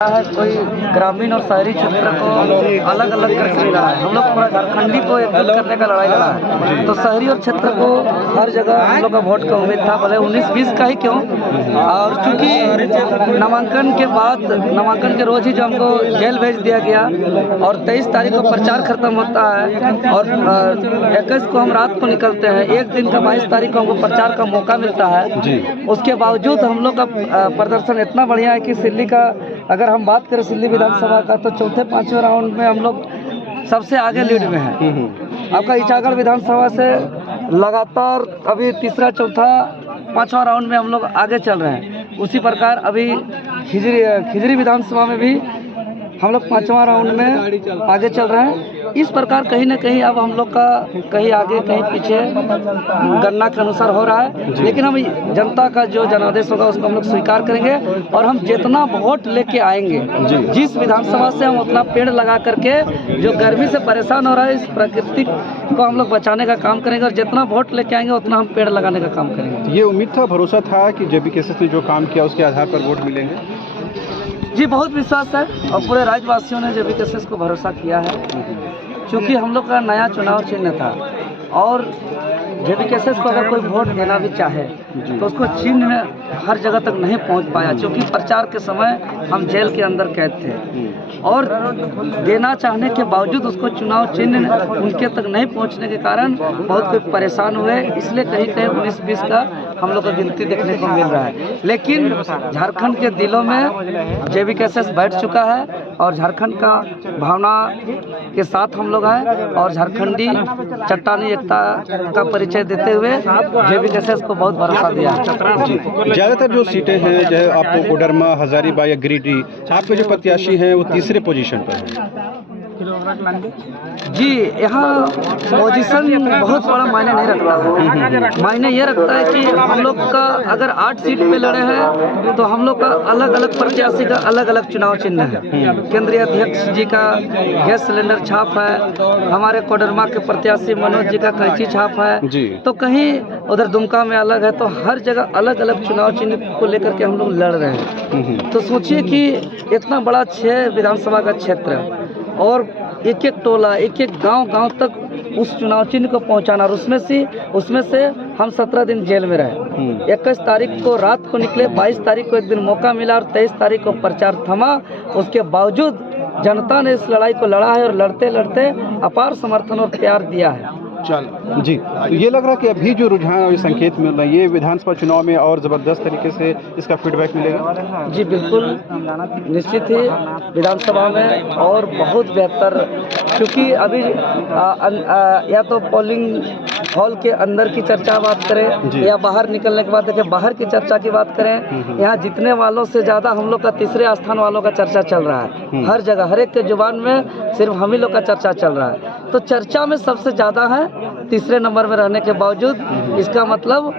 है कोई ग्रामीण और शहरी क्षेत्र को अलग अलग करके मिला है। हम लोग पूरा झारखंडी को एकजुट करने का लड़ाई लड़ा है। तो शहरी और क्षेत्र को हर जगह हम लोग का वोट का उम्मीद था, भले 19-20 का ही क्यों। और चूंकि नामांकन के रोज ही जो हमको जेल भेज दिया गया और 23 तारीख को प्रचार खत्म होता है और 21 को हम रात को निकलते हैं, एक दिन का 22 तारीख को हमको प्रचार का मौका मिलता है। उसके बावजूद हम लोग का प्रदर्शन इतना बढ़िया है कि सिल्ली का, अगर हम बात करें सिल्ली विधानसभा का, तो चौथे पांचवें राउंड में हम लोग सबसे आगे लीड में हैं। आपका इचागढ़ विधानसभा से लगातार अभी तीसरा चौथा पांचवा राउंड में हम लोग आगे चल रहे हैं। उसी प्रकार अभी खिजरी विधानसभा में भी हम लोग पांचवा राउंड में आगे चल रहे हैं। इस प्रकार कहीं ना कहीं अब हम लोग का कहीं आगे कहीं पीछे गणना के अनुसार हो रहा है, लेकिन हम जनता का जो जनादेश होगा उसको हम लोग स्वीकार करेंगे और हम जितना वोट लेके आएंगे जिस विधानसभा से, हम उतना पेड़ लगा करके जो गर्मी से परेशान हो रहा है इस प्रकृति को हम लोग बचाने का काम करेंगे और जितना वोट लेके आएंगे उतना हम पेड़ लगाने का काम करेंगे। ये उम्मीद था, भरोसा था कि JBKSS ने जो काम किया उसके आधार पर वोट मिलेंगे? जी, बहुत विश्वास है और पूरे राज्यवासियों ने JBKSS को भरोसा किया है, क्योंकि हम लोग का नया चुनाव चिन्ह था और JBKSS को अगर कोई वोट देना भी चाहे तो उसको चिन्ह हर जगह तक नहीं पहुंच पाया, क्योंकि प्रचार के समय हम जेल के अंदर कैद थे और देना चाहने के बावजूद उसको चुनाव चिन्ह उनके तक नहीं पहुंचने के कारण बहुत कोई परेशान हुए। इसलिए कहीं कहीं 19-20 का हम लोग को गिनती देखने को मिल रहा है, लेकिन झारखंड के दिलों में JBKSS बैठ चुका है और झारखंड का भावना के साथ हम लोग हैं और झारखंडी चट्टानी एकता का परिचय देते हुए JBKSS को बहुत भरोसा दिया है। ज़्यादातर जो सीटें हैं, चाहे आपको कोडरमा, हजारीबाग या गिरिडीह, आपके जो प्रत्याशी हैं वो तीसरे पोजीशन पर हैं। जी, यहाँ पोजीशन बहुत बड़ा मायने नहीं रखता है। मायने ये रखता है कि हम लोग का अगर 8 सीट पे लड़े हैं तो हम लोग का अलग अलग प्रत्याशी का अलग अलग चुनाव चिन्ह है। केंद्रीय अध्यक्ष जी का गैस सिलेंडर छाप है, हमारे कोडरमा के प्रत्याशी मनोज जी का कैंची छाप है, तो कहीं उधर दुमका में अलग है। तो हर जगह अलग अलग चुनाव चिन्ह को लेकर के हम लोग लड़ रहे हैं। तो सोचिए कि इतना बड़ा 6 विधानसभा का क्षेत्र और एक एक टोला, एक एक गांव तक उस चुनाव चिन्ह को पहुंचाना और उसमें से हम 17 दिन जेल में रहे। 21 तारीख को रात को निकले, 22 तारीख को एक दिन मौका मिला और 23 तारीख को प्रचार थमा। उसके बावजूद जनता ने इस लड़ाई को लड़ा है और लड़ते लड़ते अपार समर्थन और प्यार दिया है। जी, तो ये लग रहा है कि अभी जो रुझान और संकेत मिल रहा है, ये विधानसभा चुनाव में और ज़बरदस्त तरीके से इसका फीडबैक मिलेगा? जी बिल्कुल, निश्चित ही विधानसभा में और बहुत बेहतर, क्योंकि अभी या तो पोलिंग हॉल के अंदर की चर्चा बात करें या बाहर निकलने के बाद देखें बाहर की चर्चा की बात करें, यहाँ जीतने वालों से ज़्यादा हम लोग का तीसरे स्थान वालों का चर्चा चल रहा है। हर जगह हर एक के जुबान में सिर्फ हम ही लोग का चर्चा चल रहा है। तो चर्चा में सबसे ज़्यादा है तीसरे नंबर में रहने के बावजूद। इसका मतलब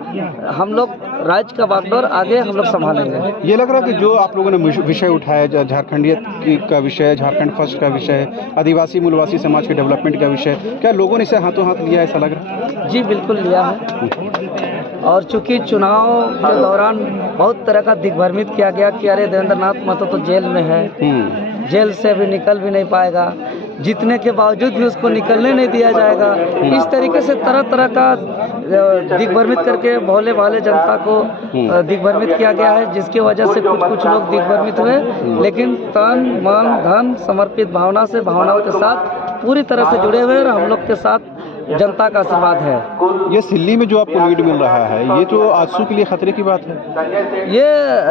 हम लोग राज्य का बागडोर आगे हम लोग संभालेंगे। ये लग रहा है कि जो आप लोगों ने विषय उठाया, झारखंडियत का विषय, झारखंड फर्स्ट का विषय, आदिवासी मूलवासी समाज के डेवलपमेंट का विषय, क्या लोगों ने इसे हाथों हाथ लिया, ऐसा लग रहा है? जी बिल्कुल लिया है। और चूंकि चुनाव के दौरान बहुत तरह का दिग्भ्रमित किया गया कि अरे देवेंद्र नाथ महतो तो जेल में है, जेल से अभी निकल भी नहीं पाएगा, जीतने के बावजूद भी उसको निकलने नहीं दिया जाएगा। इस तरीके से तरह तरह का दिग्भ्रमित करके भोले भाले जनता को दिग्भ्रमित किया गया है, जिसकी वजह से कुछ लोग दिग्भ्रमित हुए, लेकिन तन मन धन समर्पित भावनाओं के साथ पूरी तरह से जुड़े हुए और हम लोग के साथ जनता का आशीर्वाद है। ये सिल्ली में जो आपको लीड मिल रहा है, ये तो आजसू के लिए खतरे की बात है? ये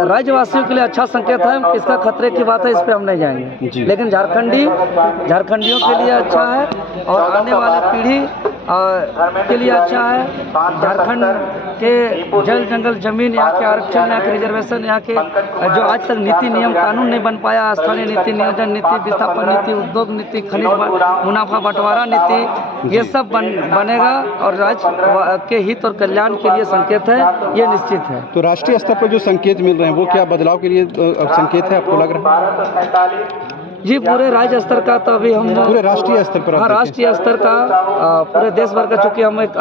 राज्यवासियों के लिए अच्छा संकेत है। इसका खतरे की बात है, इस पे हम नहीं जाएंगे, लेकिन झारखंडियों के लिए अच्छा है और आने वाले पीढ़ी के लिए अच्छा है। झारखंड के जल जंगल जमीन, यहाँ के आरक्षण, यहाँ के रिजर्वेशन, यहाँ के जो आज तक नीति नियम कानून नहीं बन पाया, स्थानीय नीति, नियोजन नीति, विस्थापन नीति, उद्योग नीति, खनिज मुनाफा बंटवारा नीति, ये सब बनेगा और राज्य के हित और कल्याण के लिए संकेत है, ये निश्चित है। तो राष्ट्रीय स्तर पर जो संकेत मिल रहे हैं वो क्या बदलाव के लिए संकेत है, आपको लग रहा है? जी पूरे राज्य स्तर का तो अभी हम पूरे राष्ट्रीय स्तर पर आप हाँ देखें। राष्ट्रीय स्तर का पूरे देश भर का, चूंकि हम एक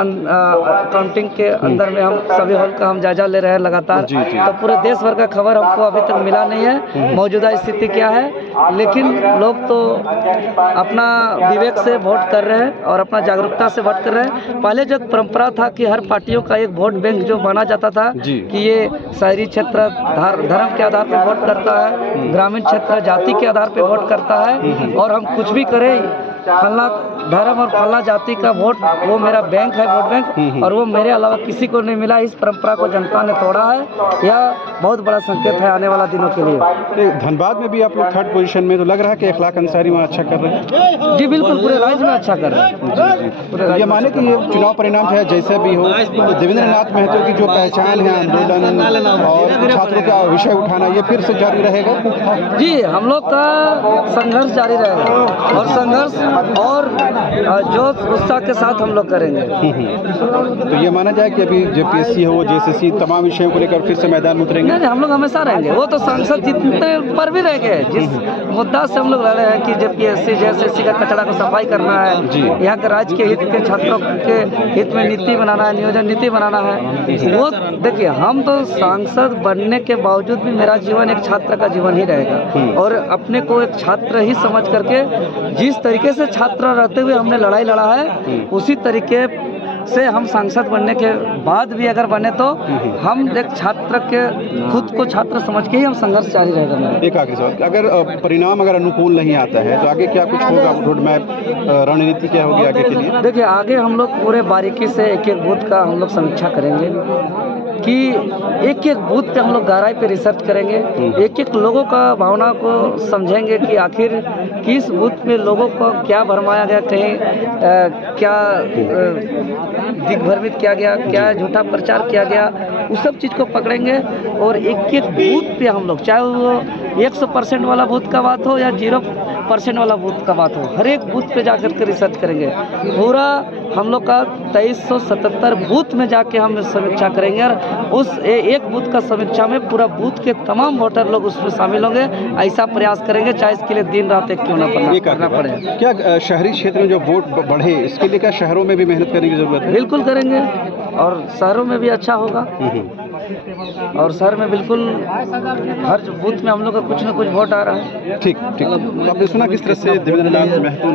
काउंटिंग के अंदर में हम सभी हॉल का हम जायजा ले रहे हैं लगातार। जी, जी। तो पूरे देश भर का खबर हमको अभी तक मिला नहीं है मौजूदा स्थिति क्या है, लेकिन लोग तो अपना विवेक से वोट कर रहे हैं और अपना जागरूकता से वोट कर रहे हैं। पहले जो परंपरा था कि हर पार्टियों का एक वोट बैंक जो माना जाता था जी। कि ये शहरी क्षेत्र धर्म के आधार पर वोट करता है, ग्रामीण क्षेत्र जाति के आधार पर वोट करता है, और हम कुछ भी करें फलना धर्म और फलना जाति का वोट वो मेरा बैंक है, वोट बैंक, और वो मेरे अलावा किसी को नहीं मिला। इस परंपरा को जनता ने तोड़ा है। यह बहुत बड़ा संकेत है आने वाला दिनों के लिए। धनबाद में भी आप लोग 3rd पोजीशन में, तो लग रहा है कि इखलाक अंसारी वहाँ अच्छा कर रहे हैं। जी बिल्कुल, पूरे राज्य में अच्छा कर रहे हैं। जी जी। पूरे ये माने कि ये चुनाव परिणाम चाहे जैसे भी हो, तो देवेंद्र नाथ महतो की जो पहचान है, आंदोलन और छात्रों का विषय उठाना, ये फिर से जारी रहेगा। जी हम लोग का संघर्ष जारी रहेगा, और संघर्ष और जोश उत्साह के साथ हम लोग करेंगे। तो ये माना जाए कि अभी जेपीएससी हो, जेएसएससी, तमाम विषयों को लेकर फिर से मैदान में उतरेंगे। नहीं हम लोग हमेशा रहेंगे। वो तो सांसद जितने पर भी रह गए, जिस मुद्दा से हम लोग लड़े हैं कि जेपीएससी जेएसएससी का कचरा को सफाई करना जी। है, यहाँ के राज्य के हित के छात्रों के हित में नीति बनाना है, नियोजन नीति बनाना है। वो देखिए, हम तो सांसद बनने के बावजूद भी मेरा जीवन एक छात्र का जीवन ही रहेगा, और अपने को एक छात्र ही समझ करके जिस तरीके से छात्र रहते हुए हमने लड़ाई लड़ा है, उसी तरीके से हम सांसद बनने के बाद भी अगर बने तो हम एक छात्र के खुद को छात्र समझ के ही हम संघर्ष जारी रहेगा मेरा। एक आखिरी सवाल, अगर परिणाम अगर अनुकूल नहीं आता है तो आगे क्या कुछ होगा, रोड मैप, रणनीति क्या होगी आगे के लिए? देखिए आगे हम लोग पूरे बारीकी से एक एक बूथ का हम लोग समीक्षा करेंगे कि एक एक बूथ पे हम लोग गहराई पे रिसर्च करेंगे, एक एक लोगों का भावना को समझेंगे कि आखिर किस बूथ में लोगों को क्या भरमाया गया, कहीं क्या दिग्भ्रमित किया गया, क्या झूठा प्रचार किया गया, उस सब चीज़ को पकड़ेंगे। और एक एक बूथ पे हम लोग, चाहे वो 100% वाला बूथ का बात हो या 0% वाला बूथ का बात हो, हर एक बूथ पे जाकर के रिसर्च करेंगे। पूरा हम लोग का 2377 बूथ में जाके हम समीक्षा करेंगे, और उस एक बूथ का समीक्षा में पूरा बूथ के तमाम वोटर लोग उसमें शामिल होंगे। ऐसा प्रयास करेंगे, चाहे इसके लिए दिन रात एक क्यों ना करना पड़े। क्या शहरी क्षेत्र में जो वोट बढ़े, इसके लिए क्या शहरों में भी मेहनत करने की जरूरत है? बिल्कुल करेंगे, और शहरों में भी अच्छा होगा। और शहर में बिल्कुल हर बूथ में हम लोग का कुछ न कुछ वोट आ रहा है। ठीक ठीक। आपने सुना किस तरह से देवेंद्र नाथ महतो